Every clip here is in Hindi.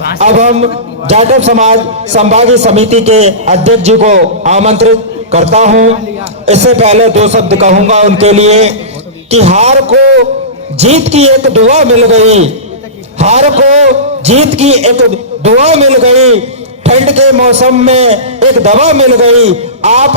अब हम जाटव समाज संभागीय समिति के अध्यक्ष जी को आमंत्रित करता हूं। इससे पहले दो शब्द कहूंगा उनके लिए कि हार को जीत की एक दुआ मिल गई, हार को जीत की एक दुआ मिल गई, ठंड के मौसम में एक दवा मिल गई। आप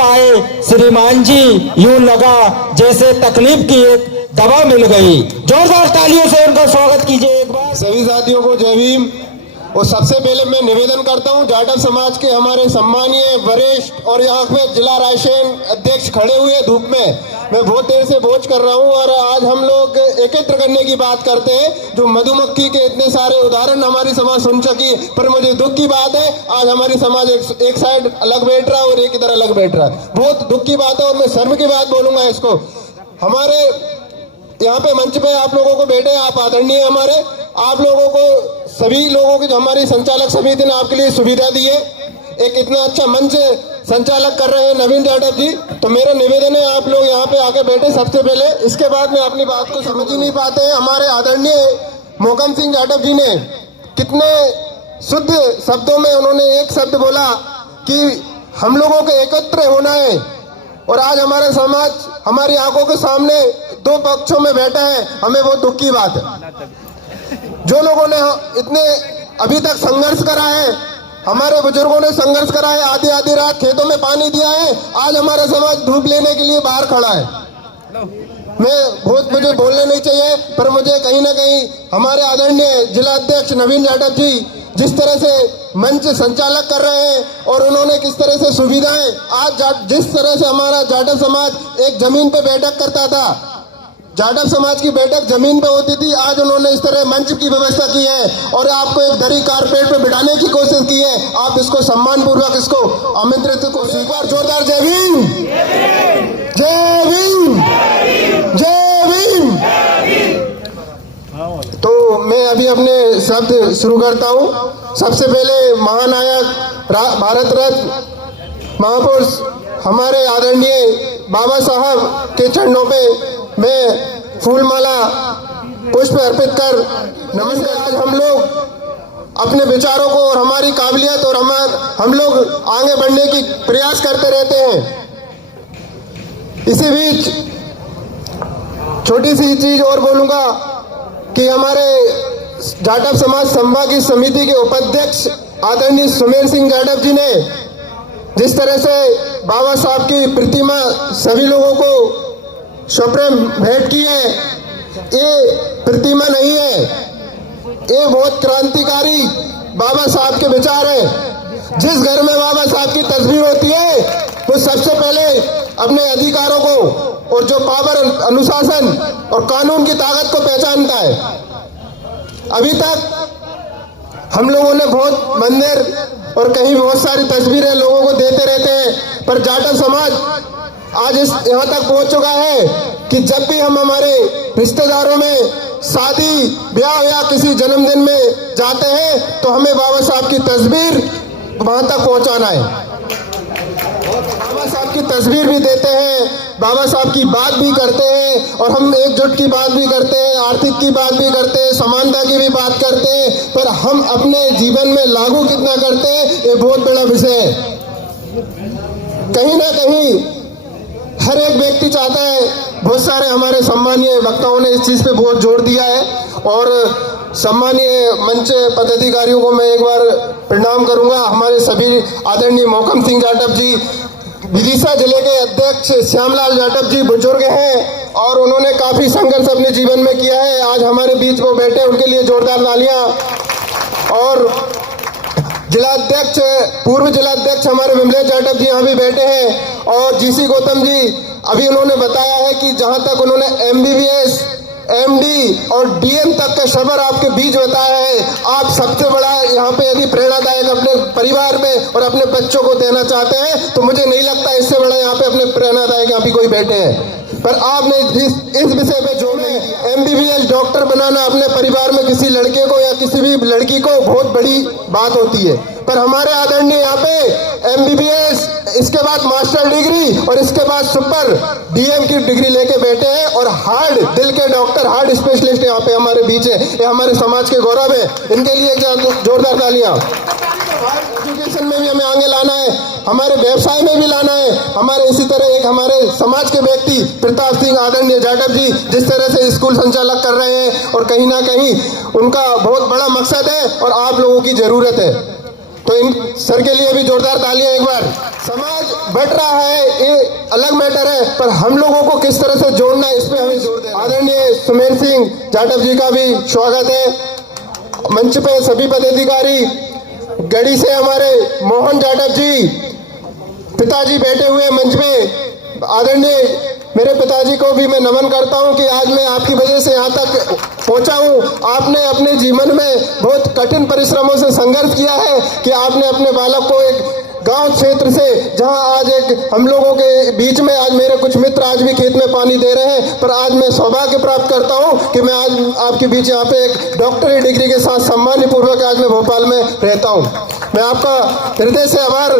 आए श्रीमान जी, यूं लगा जैसे तकलीफ की एक दवा मिल गई। जोरदार तालियों से उनका स्वागत कीजिए एक बार। सभी साथियों को जय भीम। और सबसे पहले मैं निवेदन करता हूं, जाटव समाज के हमारे सम्मानीय वरिष्ठ और यहाँ पे जिला रायसेन अध्यक्ष खड़े हुए धूप में, मैं बहुत देर से भोज कर रहा हूं और आज हम लोग एकत्र करने की बात करते हैं। जो मधुमक्खी के इतने सारे उदाहरण हमारी समाज सुन सकी, पर मुझे दुख की बात है आज हमारी समाज एक साइड अलग बैठ रहा है और एक इधर अलग बैठ रहा है। बहुत दुख की बात है और मैं शर्म की बात बोलूंगा इसको। हमारे यहाँ पे मंच पे आप लोगों को बैठे, आप आदरणीय हमारे, आप लोगों को सभी लोगों की जो हमारी संचालक समिति ने आपके लिए सुविधा दी है, एक इतना अच्छा मंच संचालक कर रहे हैं नवीन जाटव जी, तो मेरा निवेदन है आप लोग यहाँ पे आके बैठे सबसे पहले। इसके बाद में अपनी बात को समझ ही नहीं पाते हैं। हमारे आदरणीय मोहकम सिंह जाटव जी ने कितने शुद्ध शब्दों में उन्होंने एक शब्द बोला कि हम लोगों को एकत्र होना है, और आज हमारा समाज हमारी आंखों के सामने दो पक्षों में बैठा है। हमें बहुत दुख की बात है। जो लोगों ने इतने अभी तक संघर्ष करा है, हमारे बुजुर्गों ने संघर्ष करा है, आधी आधी रात खेतों में पानी दिया है, आज हमारा समाज धूप लेने के लिए बाहर खड़ा है। मुझे बोलने नहीं चाहिए, पर मुझे कहीं ना कहीं हमारे आदरणीय जिला अध्यक्ष नवीन जाटव जी जिस तरह से मंच संचालक कर रहे हैं और उन्होंने किस तरह से सुविधाएं, आज जिस तरह से हमारा जाटव समाज एक जमीन पे बैठक करता था, जाटव समाज की बैठक जमीन पे होती थी, आज उन्होंने इस तरह मंच की व्यवस्था की है और आपको एक दरी कारपेट पे बिठाने की कोशिश की है। आप इसको सम्मान पूर्वक इसको आमंत्रित को स्वीकार। जोरदार जय भीम, जय भीम, जय भीम। तो मैं अभी अपने शब्द शुरू करता हूँ। सबसे पहले महानायक भारत रत्न महापुरुष हमारे आदरणीय बाबा साहब के चरणों पे मैं फूलमाला पुष्प अर्पित कर नमस्कार। आज हम लोग अपने विचारों को और हमारी काबिलियत और हम लोग आगे बढ़ने की प्रयास करते रहते हैं। इसी बीच छोटी सी चीज और बोलूंगा कि हमारे जाटव समाज संभागीय समिति के उपाध्यक्ष आदरणीय सुमेर सिंह जाटव जी ने जिस तरह से बाबा साहब की प्रतिमा सभी लोगों को स्वप्न भेंट की है, ये प्रतिमा नहीं है, ये बहुत क्रांतिकारी बाबा साहब के विचार है। जिस घर में बाबा साहब की तस्वीर होती है वो सबसे पहले अपने अधिकारों को और जो पावर, अनुशासन और कानून की ताकत को पहचानता है। अभी तक हम लोगों ने बहुत मंदिर और कहीं बहुत सारी तस्वीरें लोगों को देते रहते हैं, पर जाटव समाज आज यहाँ तक पहुँच चुका है कि जब भी हम हमारे रिश्तेदारों में शादी ब्याह या किसी जन्मदिन में जाते हैं तो हमें बाबा साहब की तस्वीर वहाँ तक पहुँचाना है। बाबा साहब की तस्वीर भी देते हैं, बाबा साहब की बात भी करते हैं और हम एकजुट की बात भी करते हैं, आर्थिक की बात भी करते हैं, समानता की भी बात करते हैं, पर हम अपने जीवन में लागू कितना करते हैं ये बहुत बड़ा विषय है। कहीं ना कहीं हर एक व्यक्ति चाहता है, बहुत सारे हमारे सम्मानीय वक्ताओं ने इस चीज पे बहुत जोर दिया है और सम्मानीय मंच पदाधिकारियों को मैं एक बार प्रणाम करूंगा। हमारे सभी आदरणीय मोहकम सिंह जाटव जी, विदिशा जिले के अध्यक्ष श्यामलाल जाटव जी बुजुर्ग हैं और उन्होंने काफी संघर्ष अपने जीवन में किया है, आज हमारे बीच वो बैठे, उनके लिए जोरदार तालियां। और जिलाध्यक्ष, पूर्व जिलाध्यक्ष हमारे विमलेश जाटव जी यहाँ भी बैठे हैं और जीसी गौतम जी, अभी उन्होंने बताया है कि जहाँ तक उन्होंने MBBS, MD और DM तक का सफर आपके बीच बताया है। आप सबसे बड़ा यहाँ पे यदि प्रेरणादायक अपने परिवार में और अपने बच्चों को देना चाहते हैं तो मुझे नहीं लगता इससे बड़ा यहाँ पे अपने प्रेरणादायक यहाँ पे कोई बैठे हैं। पर आपने इस विषय पे जोड़ने MBBS डॉक्टर बनाना अपने परिवार में किसी लड़के को या किसी भी लड़की को बहुत बड़ी बात होती है। पर हमारे आदरणीय यहाँ पे MBBS, इसके बाद मास्टर डिग्री और इसके बाद सुपर DM की डिग्री लेके बैठे हैं और हार्ट, दिल के डॉक्टर, हार्ट स्पेशलिस्ट यहाँ पे हमारे बीच है। ये हमारे समाज के गौरव है, इनके लिए जोरदार तालियां। एजुकेशन में भी हमें आगे लाना है, हमारे व्यवसाय में भी लाना है। हमारे इसी तरह एक हमारे समाज के व्यक्ति प्रताप सिंह आदरणीय जाटव जी जिस तरह से स्कूल संचालक कर रहे हैं और कहीं ना कहीं उनका बहुत बड़ा मकसद है और आप लोगों की जरूरत है, तो इन सर के लिए भी जोरदार तालियां एक बार। समाज बढ़ रहा है, ये अलग मैटर है, पर हम लोगों को किस तरह से जोड़ना है इस पे हमें जोर देना। आदरणीय सुमेर सिंह जाटव जी का भी स्वागत है। मंच पे सभी पदाधिकारी, गढ़ी से हमारे मोहन जाटव जी पिताजी बैठे हुए मंच पे। आदरणीय मेरे पिताजी को भी मैं नमन करता हूं कि आज मैं आपकी वजह से यहाँ तक पहुंचा हूं। आपने अपने जीवन में बहुत कठिन परिश्रमों से संघर्ष किया है कि आपने अपने बालक को एक गांव क्षेत्र से, जहां आज एक हम लोगों के बीच में आज मेरे कुछ मित्र आज भी खेत में पानी दे रहे हैं, पर आज मैं सौभाग्य प्राप्त करता हूं कि मैं आज आपके बीच यहाँ पे एक डॉक्टरेट डिग्री के साथ सम्मान पूर्वक आज मैं भोपाल में रहता हूं। मैं आपका हृदय से आभार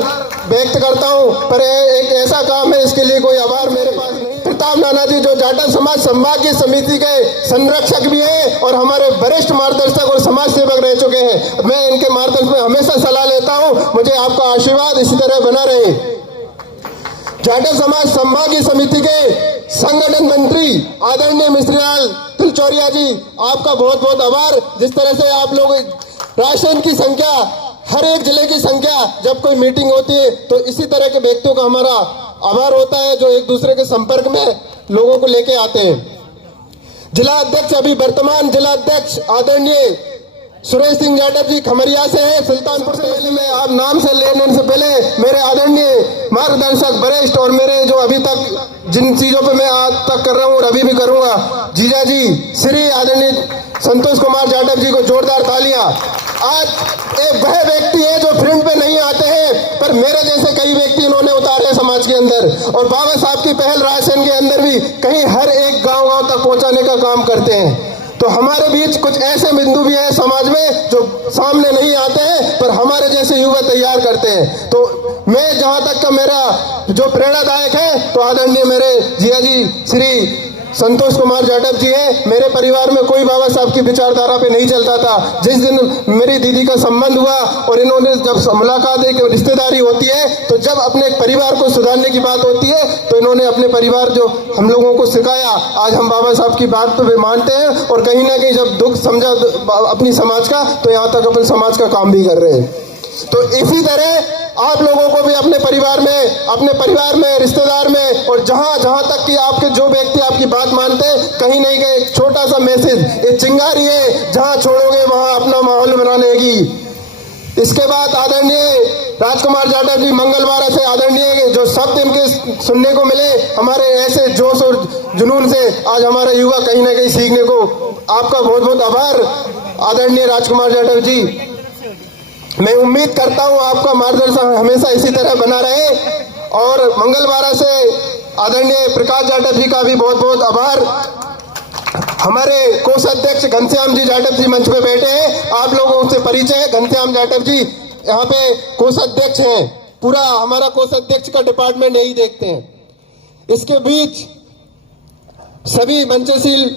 व्यक्त करता हूं, पर एक ऐसा काम है, इसके लिए कोई आभार मेरे पास नहीं। प्रताप नाना जी जो जाटव समाज संभागीय समिति के संरक्षक भी हैं और हमारे वरिष्ठ मार्गदर्शक और समाज सेवक रह चुके हैं, मैं इनके मार्गदर्शन में हमेशा सलाह लेता हूं। मुझे आपका आशीर्वाद इसी तरह बना रहे। जाटव समाज संभागीय समिति के संगठन मंत्री आदरणीय मिश्रीलाल तिलचौरिया जी, आपका बहुत बहुत आभार। जिस तरह से आप लोग राशन की संख्या, हर एक जिले की संख्या, जब कोई मीटिंग होती है तो इसी तरह के व्यक्तियों का हमारा आभार होता है जो एक दूसरे के संपर्क में लोगों को लेके आते हैं। जिला अध्यक्ष, अभी वर्तमान जिला अध्यक्ष आदरणीय सुरेश सिंह जाटव जी खमरिया से है, सुल्तानपुर से। पहले मैं आप नाम से लेने से पहले मेरे आदरणीय मार्गदर्शक वरिष्ठ और मेरे जो अभी तक जिन चीजों पे मैं आज तक कर रहा हूँ और अभी भी करूंगा, जीजा जी श्री आदरणीय संतोष कुमार जाटव जी को जोरदार तालियां। आज एक वह व्यक्ति है जो फ्रंट पे नहीं आते हैं, पर मेरे जैसे कई व्यक्ति इन्होंने उतारे हैं समाज के अंदर, और बाबा साहब की पहल राशन के अंदर भी कहीं हर एक गांव तक पहुंचाने का काम करते हैं। तो हमारे बीच कुछ ऐसे बिंदु भी हैं समाज में जो सामने नहीं आते हैं, पर हमारे जैसे युवा तैयार करते हैं। तो मैं जहां तक का मेरा जो प्रेरणादायक है, तो आदरणीय मेरे जिया जी श्री संतोष कुमार जाटव जी हैं। मेरे परिवार में कोई बाबा साहब की विचारधारा पे नहीं चलता था। जिस दिन मेरी दीदी का संबंध हुआ और इन्होंने जब मुलाकात, एक रिश्तेदारी होती है, तो जब अपने परिवार को सुधारने की बात होती है, तो इन्होंने अपने परिवार जो हम लोगों को सिखाया, आज हम बाबा साहब की बात पे मानते हैं और कहीं ना कहीं जब दुख समझा अपनी समाज का, तो यहाँ तक अपन समाज का काम भी कर रहे हैं। तो इसी तरह आप लोगों को भी अपने परिवार में, रिश्तेदार में, और जहां तक कि आपके जो व्यक्ति आपकी बात मानते हैं, कहीं नहीं गए एक छोटा सा मैसेज, ये चिंगारी है, जहां छोड़ोगे वहां अपना माहौल बनाने की। इसके बाद आदरणीय राजकुमार जाटव जी मंगलवार से, आदरणीय जो शब्द इनके सुनने को मिले, हमारे ऐसे जोश और जुनून से आज हमारा युवा कहीं ना कहीं सीखने को, आपका बहुत बहुत आभार आदरणीय राजकुमार जाटव जी। मैं उम्मीद करता हूं आपका मार्गदर्शन हमेशा इसी तरह बना रहे। और मंगलवार से आदरणीय प्रकाश जाटव जी का भी बहुत बहुत आभार। हमारे कोषाध्यक्ष घनश्याम जी जाटव जी मंच पे बैठे हैं, आप लोगों से परिचय है। घनश्याम जाटव जी यहाँ पे कोषाध्यक्ष हैं, पूरा हमारा कोषाध्यक्ष का डिपार्टमेंट यही देखते हैं। इसके बीच सभी मंचशील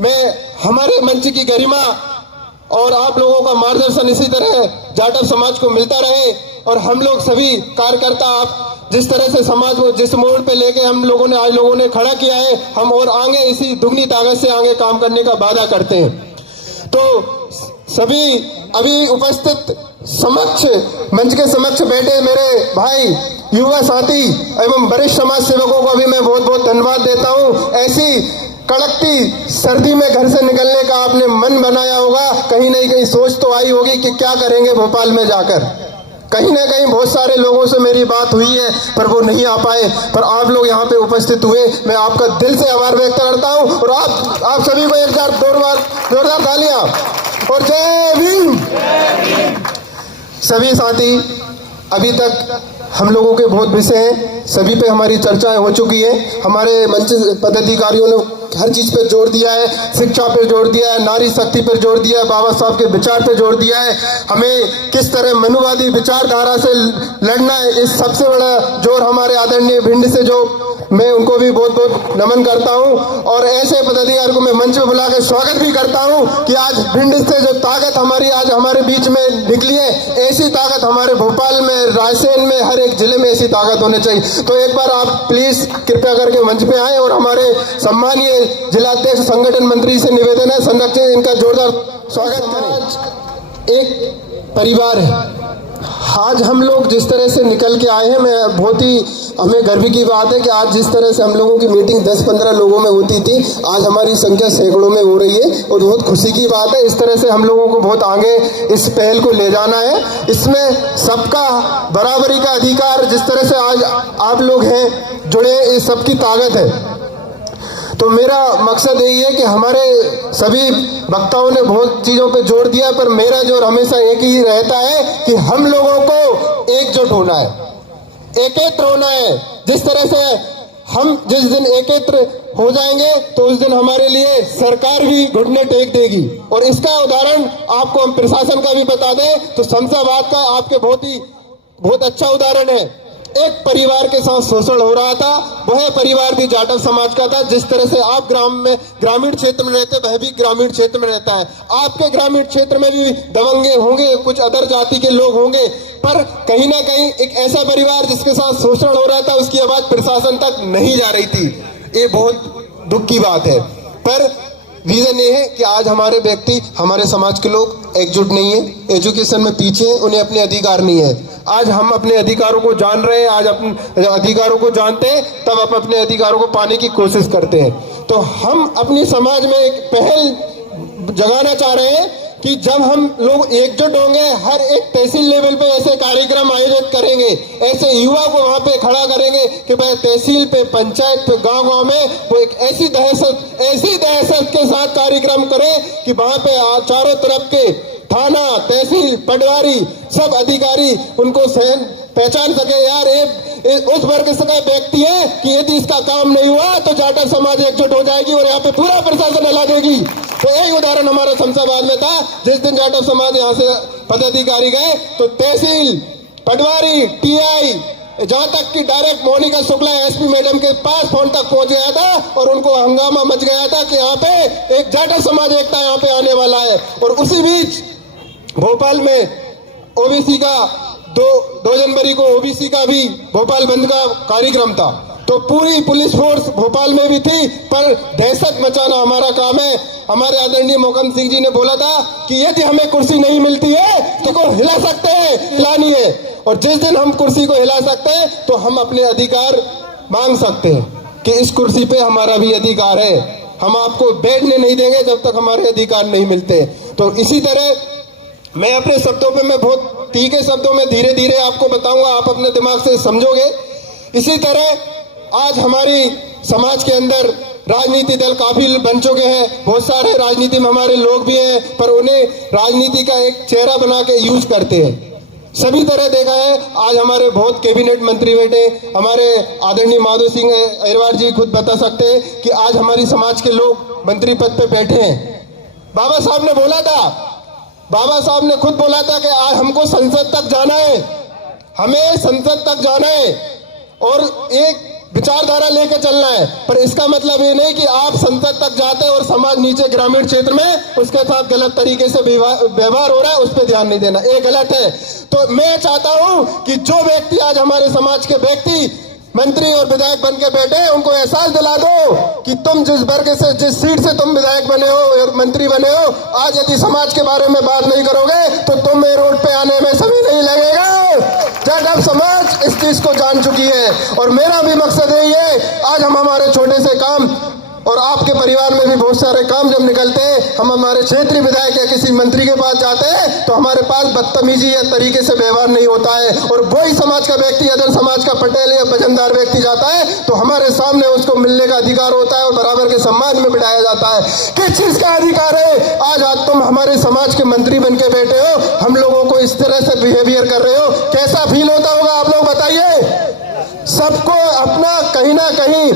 में हमारे मंच की गरिमा और आप लोगों का मार्गदर्शन इसी तरह जाटव समाज को मिलता रहे, और हम लोग सभी कार्यकर्ता, आप जिस तरह से समाज को जिस मोड़ पे लेके हम लोगों ने आज लोगों ने खड़ा किया है, हम और आगे इसी दुगनी ताकत से आगे काम करने का वादा करते हैं। तो सभी अभी उपस्थित मंच के समक्ष बैठे मेरे भाई, युवा साथी एवं वरिष्ठ समाज सेवकों को भी मैं बहुत बहुत धन्यवाद देता हूँ। ऐसी कड़कती सर्दी में घर से निकलने का आपने मन बनाया होगा, कहीं नहीं कहीं सोच तो आई होगी कि क्या करेंगे भोपाल में जाकर। कहीं ना कहीं बहुत सारे लोगों से मेरी बात हुई है, पर वो नहीं आ पाए, पर आप लोग यहाँ पे उपस्थित हुए, मैं आपका दिल से आभार व्यक्त करता हूँ। और आप सभी को एक बार जोरदार तालियां और जय भीम। सभी साथी अभी तक हम लोगों के बहुत विषय हैं, सभी पे हमारी चर्चाएं हो चुकी है। हमारे मंच पदाधिकारियों ने हर चीज पे जोर दिया है, शिक्षा पे जोर दिया है, नारी शक्ति पर जोर दिया है, बाबा साहब के विचार पे जोर दिया है, हमें किस तरह मनुवादी विचारधारा से लड़ना है, इस सबसे बड़ा जोर हमारे आदरणीय भिंड से जो मैं उनको भी बहुत बहुत नमन करता हूं। और ऐसे पदाधिकारी को मैं मंच में बुला कर स्वागत भी करता हूं कि आज भिंड से जो ताकत हमारी आज हमारे बीच में निकली है, ऐसी ताकत हमारे भोपाल में, रायसेन में, हर एक जिले में ऐसी ताकत होनी चाहिए। तो एक बार आप प्लीज कृपया करके मंच पे आए और हमारे सम्मानीय जिलाध्यक्ष संगठन मंत्री से निवेदन है, संरक्षण इनका जोरदार स्वागत करें। एक परिवार है, आज हम लोग जिस तरह से निकल के आए हैं, मैं बहुत ही हमें गर्व की बात है कि आज जिस तरह से हम लोगों की मीटिंग 10-15 लोगों में होती थी, आज हमारी संख्या सैकड़ों में हो रही है और बहुत खुशी की बात है। इस तरह से हम लोगों को बहुत आगे इस पहल को ले जाना है। इसमें सबका बराबरी का अधिकार, जिस तरह से आज आप लोग हैं जुड़े, इस सबकी ताकत है। तो मेरा मकसद यही है कि हमारे सभी वक्ताओं ने बहुत चीज़ों पे जोर दिया, पर मेरा जोर हमेशा एक ही रहता है कि हम लोगों को एकजुट होना है, एकत्र होना है। जिस तरह से हम जिस दिन एकत्र हो जाएंगे तो उस दिन हमारे लिए सरकार भी घुटने टेक देगी। और इसका उदाहरण आपको हम प्रशासन का भी बता दें तो शमशाबाद का आपके बहुत अच्छा उदाहरण है। एक परिवार के साथ शोषण हो रहा था, वह परिवार भी जाटव समाज का था। जिस तरह से आप ग्रामीण क्षेत्र में रहते, वह भी ग्रामीण क्षेत्र में रहता है। आपके ग्रामीण क्षेत्र में भी दबंगे होंगे, कुछ अदर जाति के लोग होंगे, पर कहीं ना कहीं एक ऐसा परिवार जिसके साथ शोषण हो रहा था, उसकी आवाज प्रशासन तक नहीं जा रही थी। ये बहुत दुख की बात है। पर रीजन ये है कि आज हमारे व्यक्ति, हमारे समाज के लोग एकजुट नहीं है, एजुकेशन में पीछे हैं, उन्हें अपने अधिकार नहीं है। आज हम अपने अधिकारों को जान रहे हैं, आज अपने अधिकारों को जानते हैं, तब हम अपने अधिकारों को पाने की कोशिश करते हैं। तो हम अपनी समाज में एक पहल जगाना चाह रहे हैं कि जब हम लोग एकजुट होंगे, हर एक तहसील लेवल पे ऐसे कार्यक्रम आयोजित करेंगे, ऐसे युवा को वहां पे खड़ा करेंगे कि भाई तहसील पे, पंचायत पे, गांव-गांव में वो एक ऐसी दहशत के साथ कार्यक्रम करें कि वहां पे चारों तरफ के थाना, तहसील, पटवारी, सब अधिकारी उनको पहचान सके, यार ये उस वर्ग का व्यक्ति है कि यदि इसका काम नहीं हुआ तो जाटव समाज एकजुट हो जाएगी और यहाँ पे पूरा प्रशासन हिला देगी। तो यही उदाहरण हमारा शमशाबाद में था। जिस दिन जाटव समाज यहाँ से पदाधिकारी गए तो तहसील, पटवारी, टीआई, जहां तक कि direct Monika Shukla SP madam के पास फोन तक पहुंच गया था और उनको हंगामा मच गया था कि यहाँ पे एक जाटव समाज एकता यहाँ पे आने वाला है। और उसी बीच भोपाल में ओबीसी का 2 जनवरी को ओबीसी का भी भोपाल बंद का कार्यक्रम था, तो पूरी पुलिस फोर्स भोपाल में भी थी। पर दहशत मचाना हमारा काम है। हमारे आदरणीय मोहकम सिंह जी ने बोला था कि यदि हमें कुर्सी नहीं मिलती है तो को हिला सकते हैं, हिलानी है। और जिस दिन हम कुर्सी को हिला सकते हैं तो हम अपने अधिकार मांग सकते हैं कि इस कुर्सी पे हमारा भी अधिकार है, हम आपको बैठने नहीं देंगे जब तक हमारे अधिकार नहीं मिलते। तो इसी तरह मैं अपने शब्दों पे, मैं बहुत तीखे शब्दों में धीरे धीरे आपको बताऊंगा, आप अपने दिमाग से समझोगे। इसी तरह आज हमारी समाज के अंदर राजनीति दल काफी बन चुके हैं, बहुत सारे राजनीति में हमारे लोग भी हैं, पर उन्हें राजनीति का एक चेहरा बना के यूज करते हैं। सभी तरह देखा है, आज हमारे बहुत कैबिनेट मंत्री बैठे, हमारे आदरणीय माधव सिंह अहिरवार जी खुद बता सकते हैं कि आज हमारी समाज के लोग मंत्री पद पे बैठे हैं। बाबा साहब ने बोला था, बाबा साहब ने खुद बोला था कि आज हमको संसद तक जाना है, हमें संसद तक जाना है और एक विचारधारा लेके चलना है। पर इसका मतलब ये नहीं कि आप संसद तक जाते हैं और समाज नीचे ग्रामीण क्षेत्र में उसके साथ गलत तरीके से व्यवहार हो रहा है, उस पर ध्यान नहीं देना, ये गलत है। तो मैं चाहता हूं कि जो व्यक्ति आज हमारे समाज के व्यक्ति मंत्री और विधायक बन के बैठे हैं, उनको एहसास दिला दो कि तुम जिस वर्ग से, जिस सीट से तुम विधायक बने हो और मंत्री बने हो, आज यदि समाज के बारे में बात नहीं करोगे तो तुम्हें रोड पे आने में समय नहीं लगेगा। जाटव समाज इस चीज को जान चुकी है और मेरा भी मकसद यही है, आज हम हमारे छोटे से काम और आपके परिवार में भी बहुत सारे काम जब निकलते हैं, हम हमारे क्षेत्रीय विधायक या किसी मंत्री के पास जाते हैं तो हमारे पास बदतमीजी या तरीके से व्यवहार नहीं होता है। और वही समाज का व्यक्ति, अदर समाज का पटेल या वजनदार व्यक्ति जाता है तो हमारे सामने उसको मिलने का अधिकार होता है और बराबर के सम्मान में बिठाया जाता है। किस चीज का अधिकार है? आज तुम हमारे समाज के मंत्री बन के बैठे हो, हम लोगों को इस तरह से बिहेवियर कर रहे हो, कैसा फील होता होगा आप लोग बताइए। सबको अपना कहीं ना कहीं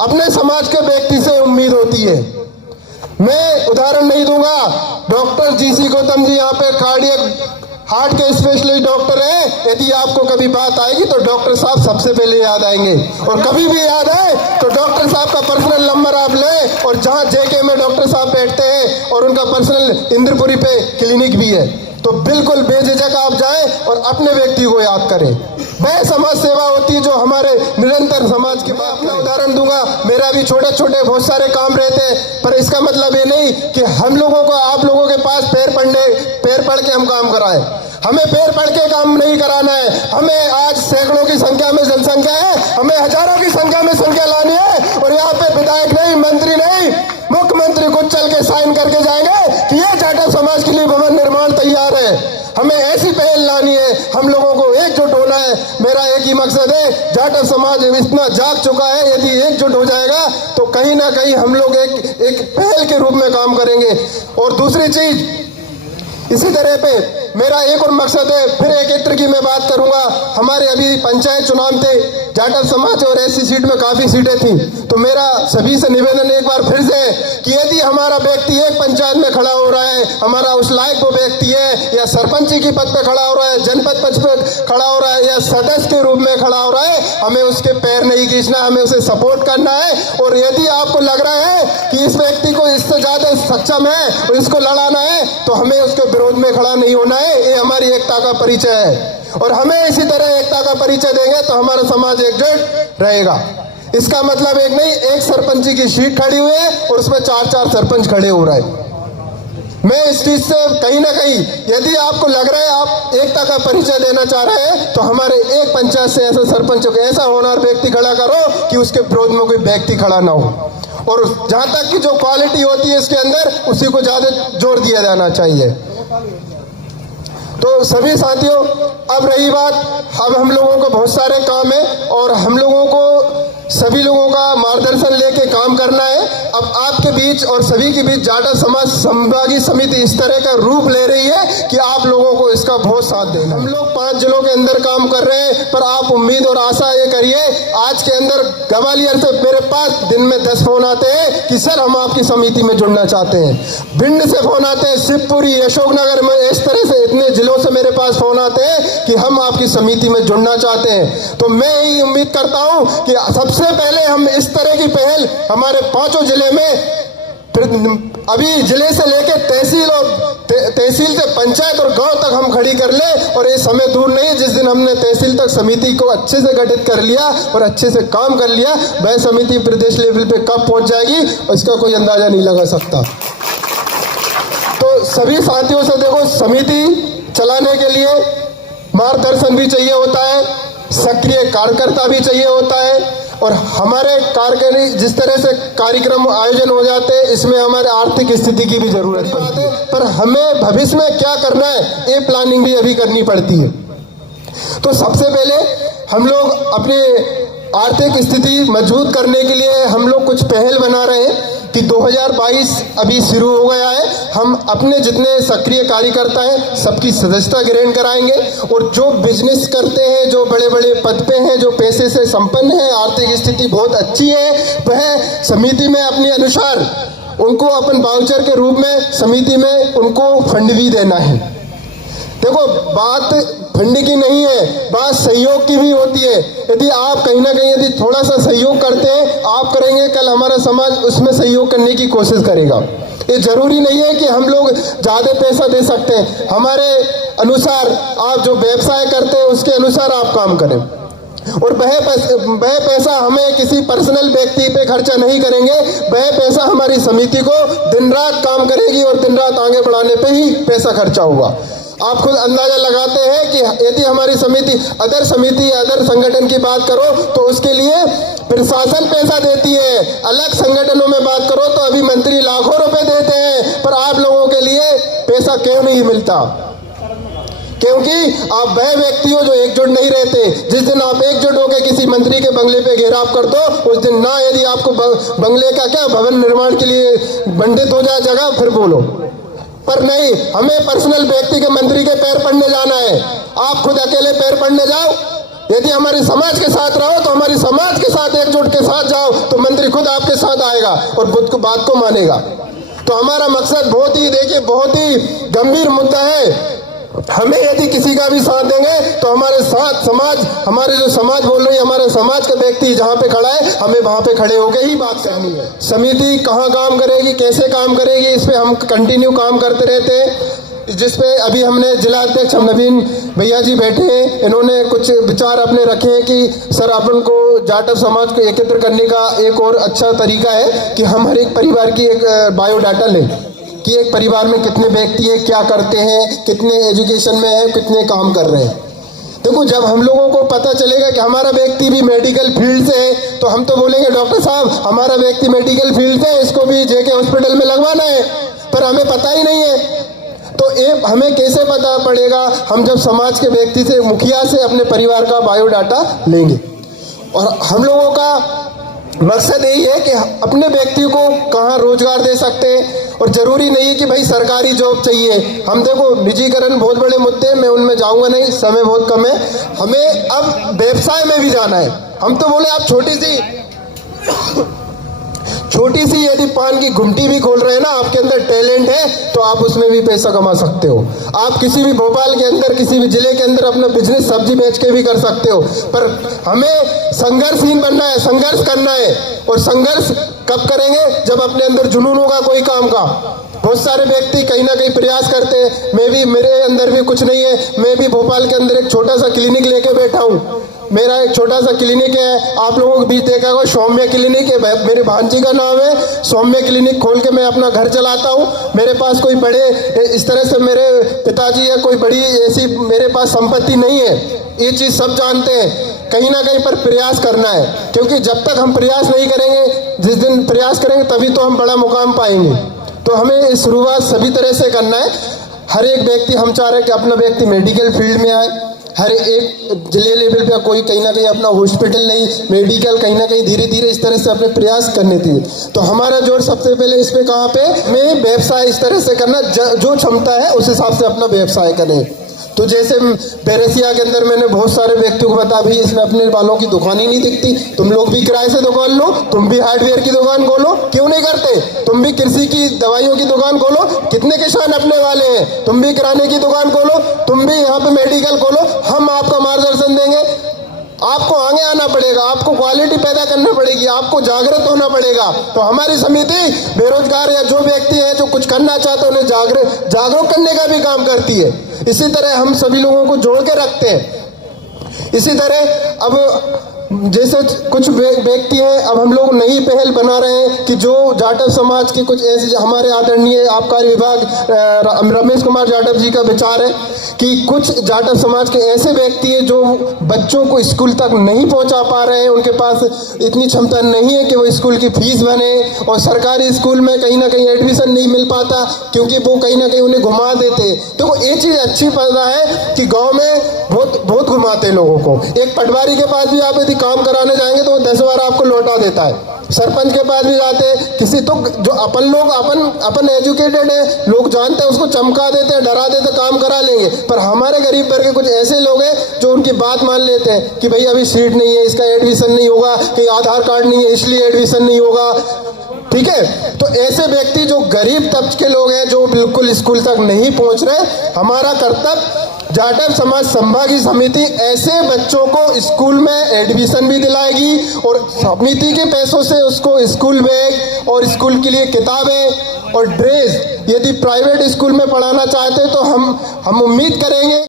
अपने समाज के व्यक्ति से उम्मीद होती है। मैं उदाहरण नहीं दूंगा, डॉक्टर जीसी गौतम जी यहाँ पे कार्डियक हार्ट के स्पेशलिस्ट डॉक्टर हैं। यदि आपको कभी बात आएगी तो डॉक्टर साहब सबसे पहले याद आएंगे, और कभी भी याद आए तो डॉक्टर साहब का पर्सनल नंबर आप लें, और जहां जेके में डॉक्टर साहब बैठते हैं और उनका पर्सनल इंद्रपुरी पे क्लिनिक भी है, तो बिल्कुल बेझिझक आप जाएं और अपने व्यक्ति को याद करें। वह समाज सेवा होती है जो हमारे निरंतर समाज के बाद। अपना उदाहरण दूंगा, मेरा भी छोटे छोटे बहुत सारे काम रहते हैं, पर इसका मतलब ये नहीं कि हम लोगों को आप लोगों के पास पैर पड़ के हम काम कराएं। हमें पैर पड़ के काम नहीं कराना है। हमें आज सैकड़ों की संख्या में जनसंख्या है, हमें हजारों की संख्या में संख्या लानी है, और यहाँ पे विधायक नहीं, मंत्री नहीं, मुख्यमंत्री खुद चल के साइन करके जाएंगे कि ये जाटव समाज के लिए भवन निर्माण तैयार है। हमें ऐसी पहल लानी है, हम लोगों को एकजुट होना है। मेरा एक ही मकसद है, जाटव समाज इतना जाग चुका है, यदि एकजुट हो जाएगा तो कहीं ना कहीं हम लोग एक पहल के रूप में काम करेंगे। और दूसरी चीज, इसी तरह पे मेरा एक और मकसद है, फिर एक एक्टर की मैं बात करूंगा। हमारे अभी पंचायत चुनाव थे, जाटव समाज और ऐसी सीट में काफी सीटें थी, तो मेरा सभी से निवेदन एक बार फिर से कि यदि हमारा व्यक्ति एक पंचायत में खड़ा हो रहा है, हमारा उस लायक वो व्यक्ति है, या सरपंची की पद पे खड़ा हो रहा है, जनपद पद पे खड़ा हो रहा है, या सदस्य के रूप में खड़ा हो रहा है, हमें उसके पैर नहीं खींचना, हमें उसे सपोर्ट करना है। और यदि आपको लग रहा है कि इस व्यक्ति को इससे ज्यादा सक्षम है और इसको लड़ाना है, तो हमें उसके विरोध में खड़ा नहीं होना है। ये हमारी एकता का परिचय है, और हमें इसी तरह एकता का परिचय देंगे तो हमारा समाज एकजुट रहेगा। इसका मतलब एक नहीं, एक सरपंची की सीट खड़ी हुई है और उसमें 4-4 सरपंच खड़े हो रहे हैं। मैं इस चीज से कहीं ना कहीं, यदि आपको लग रहा है आप एकता का परिचय देना चाह रहे हैं, तो हमारे एक पंचायत से ऐसे सरपंचों को ऐसा होनहार व्यक्ति खड़ा करो कि उसके विरोध में कोई व्यक्ति खड़ा ना हो, और जहां तक की जो क्वालिटी होती है इसके अंदर, उसी को ज्यादा जोर दिया जाना चाहिए। तो सभी साथियों, अब रही बात, अब हम लोगों को बहुत सारे काम है और हम लोगों को सभी लोगों का मार्गदर्शन लेके काम करना है। अब आपके बीच और सभी के बीच जाटव समाज संभागी समिति इस तरह का रूप ले रही है कि आप लोगों को इसका बहुत साथ देना। हम लोग 5 जिलों के अंदर काम कर रहे हैं, पर आप उम्मीद और आशा ये करिए, आज के अंदर ग्वालियर से मेरे पास दिन में 10 फोन आते हैं कि सर हम आपकी समिति में जुड़ना चाहते हैं। भिंड से फोन आते हैं, शिवपुरी, अशोकनगर में, इस तरह से इतने जिलों से मेरे पास फोन आते हैं कि हम आपकी समिति में जुड़ना चाहते हैं। तो मैं यही उम्मीद करता हूं कि सबसे पहले हम इस तरह की पहल हमारे 5 जिले में, अभी जिले से लेकर तहसील और तहसील से पंचायत और गांव तक हम खड़ी कर ले। और ये समय दूर नहीं है जिस दिन हमने तहसील तक समिति को अच्छे से गठित कर लिया और अच्छे से काम कर लिया, वह समिति प्रदेश लेवल पे कब पहुंच जाएगी इसका कोई अंदाजा नहीं लगा सकता। तो सभी साथियों से देखो, समिति चलाने के लिए मार्गदर्शन भी चाहिए होता है, सक्रिय कार्यकर्ता भी चाहिए होता है, और हमारे कार्यक्रम जिस तरह से कार्यक्रम आयोजन हो जाते हैं, इसमें हमारे आर्थिक स्थिति की भी जरूरत पड़ती है, पर हमें भविष्य में क्या करना है ये प्लानिंग भी अभी करनी पड़ती है। तो सबसे पहले हम लोग अपने आर्थिक स्थिति मजबूत करने के लिए हम लोग कुछ पहल बना रहे हैं कि 2022 अभी शुरू हो गया है। हम अपने जितने सक्रिय कार्यकर्ता हैं सबकी सदस्यता ग्रहण कराएंगे, और जो बिजनेस करते हैं, जो बड़े बड़े पद पे हैं, जो पैसे से संपन्न है, आर्थिक स्थिति बहुत अच्छी है, वह समिति में अपने अनुसार उनको अपन वाउचर के रूप में समिति में उनको फंड भी देना है। देखो, बात फंड की नहीं है, बात सहयोग की भी होती है। यदि आप कहीं ना कहीं यदि थोड़ा सा सहयोग करते हैं, आप करेंगे, कल हमारा समाज उसमें सहयोग करने की कोशिश करेगा। ये जरूरी नहीं है कि हम लोग ज्यादा पैसा दे सकते हैं, हमारे अनुसार आप जो व्यवसाय करते हैं उसके अनुसार आप काम करें, और वह पैसा हमें किसी पर्सनल व्यक्ति पे खर्चा नहीं करेंगे, वह पैसा हमारी समिति को दिन रात काम करेगी और दिन रात आगे बढ़ाने पे ही पैसा खर्चा होगा। आप खुद अंदाजा लगाते हैं कि यदि हमारी समिति अदर संगठन की बात करो तो उसके लिए प्रशासन पैसा देती है, अलग संगठनों में बात करो तो अभी मंत्री लाखों रुपए देते हैं, पर आप लोगों के लिए पैसा क्यों नहीं मिलता? क्योंकि आप वह व्यक्ति हो जो एकजुट नहीं रहते। जिस दिन आप एकजुट होकर किसी मंत्री के बंगले पे घेराव कर दो, उस दिन ना यदि आपको बंगले का क्या भवन निर्माण के लिए बंटित हो जाए जगह, फिर बोलो, पर नहीं, हमें पर्सनल व्यक्ति के मंत्री के पैर पड़ने जाना है। आप खुद अकेले पैर पड़ने जाओ, यदि हमारे समाज के साथ रहो तो हमारी समाज के साथ एकजुट के साथ जाओ तो मंत्री खुद आपके साथ आएगा और बुद्ध की बात को मानेगा। तो हमारा मकसद बहुत ही, देखिए, बहुत ही गंभीर मुद्दा है। हमें यदि किसी का भी साथ देंगे तो हमारे साथ समाज, हमारे जो समाज बोल रही है, हमारे समाज का व्यक्ति जहाँ पे खड़ा है, हमें वहाँ पे खड़े होकर ही बात करनी है। समिति कहाँ काम करेगी, कैसे काम करेगी, इस पे हम कंटिन्यू काम करते रहते हैं। जिसपे अभी हमने जिला अध्यक्ष हम नवीन भैया जी बैठे हैं, इन्होंने कुछ विचार अपने रखे हैं कि सर अपन को जाटव समाज को एकत्र करने का एक और अच्छा तरीका है कि हम हर एक परिवार की एक बायोडाटा लें कि एक परिवार में कितने व्यक्ति हैं, क्या करते हैं, कितने एजुकेशन में है, कितने काम कर रहे हैं। देखो, जब हम लोगों को पता चलेगा कि हमारा व्यक्ति भी मेडिकल फील्ड से है तो हम तो बोलेंगे डॉक्टर साहब हमारा व्यक्ति मेडिकल फील्ड से है, इसको भी जेके हॉस्पिटल में लगवाना है, पर हमें पता ही नहीं है। तो हमें कैसे पता पड़ेगा? हम जब समाज के व्यक्ति से, मुखिया से अपने परिवार का बायोडाटा लेंगे। और हम लोगों का मकसद यही है कि अपने व्यक्ति को कहाँ रोजगार दे सकते हैं, और जरूरी नहीं है कि भाई सरकारी जॉब चाहिए। हम देखो, निजीकरण बहुत बड़े मुद्दे, मैं उनमें जाऊंगा नहीं, समय बहुत कम है। हमें अब व्यवसाय में भी जाना है। हम तो बोले आप छोटी सी यदि पान की गुमटी भी खोल रहे हैं ना, आपके अंदर टैलेंट है तो आप उसमें भी पैसा कमा सकते हो। आप किसी भी भोपाल के अंदर, किसी भी जिले के अंदर अपना बिजनेस सब्जी बेच के भी कर सकते हो। पर हमें संघर्षहीन बनना है, संघर्ष करना है। और संघर्ष कब करेंगे? जब अपने अंदर जुनून होगा कोई काम का। बहुत सारे व्यक्ति कहीं ना कहीं प्रयास करते हैं, मेरे अंदर भी कुछ नहीं है, मैं भी भोपाल के अंदर एक छोटा सा क्लिनिक लेके बैठा हूँ। मेरा एक छोटा सा क्लिनिक है, आप लोगों के बीच देखा होगा, सौम्य क्लिनिक है, मेरे भांजी का नाम है। सौम्य क्लिनिक खोल के मैं अपना घर चलाता हूँ। मेरे पास कोई बड़े, इस तरह से मेरे पिताजी या कोई बड़ी ऐसी मेरे पास संपत्ति नहीं है, ये चीज़ सब जानते हैं। कहीं ना कहीं पर प्रयास करना है, क्योंकि जब तक हम प्रयास नहीं करेंगे, जिस दिन प्रयास करेंगे तभी तो हम बड़ा मुकाम पाएंगे। तो हमें इस शुरुआत सभी तरह से करना है। हर एक व्यक्ति, हम चाह रहे हैं कि अपना व्यक्ति मेडिकल फील्ड में आए। हर एक जिले लेवल पे कोई कहीं ना कहीं अपना हॉस्पिटल नहीं, मेडिकल, कहीं ना कहीं धीरे धीरे इस तरह से अपने प्रयास करने चाहिए। तो हमारा जोर सबसे पहले इस पे कहाँ पे, मैं व्यवसाय इस तरह से करना, जो क्षमता है उस हिसाब से अपना व्यवसाय करें। तो जैसे बेरेसिया के अंदर मैंने बहुत सारे व्यक्तियों को बताया, भाई इसमें अपने वालों की दुकान ही नहीं दिखती, तुम लोग भी किराए से दुकान लो, तुम भी हार्डवेयर की दुकान खोलो, क्यों नहीं करते? तुम भी कृषि की दवाइयों की दुकान खोलो, कितने किसान अपने वाले हैं, तुम भी किराने की दुकान खोलो, तुम भी यहाँ पे मेडिकल खोलो। हम आपका मार्गदर्शन देंगे। आपको आगे आना पड़ेगा, आपको क्वालिटी पैदा करना पड़ेगी, आपको जागृत होना पड़ेगा। तो हमारी समिति बेरोजगार या जो व्यक्ति है जो कुछ करना चाहते हैं उन्हें जागरूक करने का भी काम करती है। इसी तरह हम सभी लोगों को जोड़ के रखते हैं। इसी तरह अब जैसे कुछ व्यक्ति हैं, अब हम लोग नई पहल बना रहे हैं कि जो जाटव समाज के कुछ ऐसे, हमारे आदरणीय आबकारी विभाग रमेश कुमार जाटव जी का विचार है कि कुछ जाटव समाज के ऐसे व्यक्ति हैं जो बच्चों को स्कूल तक नहीं पहुंचा पा रहे हैं, उनके पास इतनी क्षमता नहीं है कि वो स्कूल की फीस भरे, और सरकारी स्कूल में कहीं ना कहीं एडमिशन नहीं मिल पाता क्योंकि वो कहीं ना कहीं उन्हें घुमा देते। तो ये चीज़ अच्छी पता है कि गाँव में बहुत घुमाते लोगों को। एक पटवारी के पास भी आप यदि काम कराने जाएंगे तो वो 10 बार आपको लौटा देता है। सरपंच के पास भी जाते हैं, किसी तो जो अपन एजुकेटेड है, लोग जानते हैं, उसको चमका देते हैं, डरा देते, काम करा लेंगे। पर हमारे गरीब वर्ग के कुछ ऐसे लोग हैं जो उनकी बात मान लेते हैं कि भाई अभी सीट नहीं है, इसका एडमिशन नहीं होगा, कि आधार कार्ड नहीं है इसलिए एडमिशन नहीं होगा। ठीक है, तो ऐसे व्यक्ति जो गरीब तबके के लोग हैं, जो बिल्कुल स्कूल तक नहीं पहुंच रहे, हमारा कर्तव्य जाटव समाज संभागी समिति ऐसे बच्चों को स्कूल में एडमिशन भी दिलाएगी, और समिति के पैसों से उसको स्कूल बैग और स्कूल के लिए किताबें और ड्रेस, यदि प्राइवेट स्कूल में पढ़ाना चाहते हैं तो हम उम्मीद करेंगे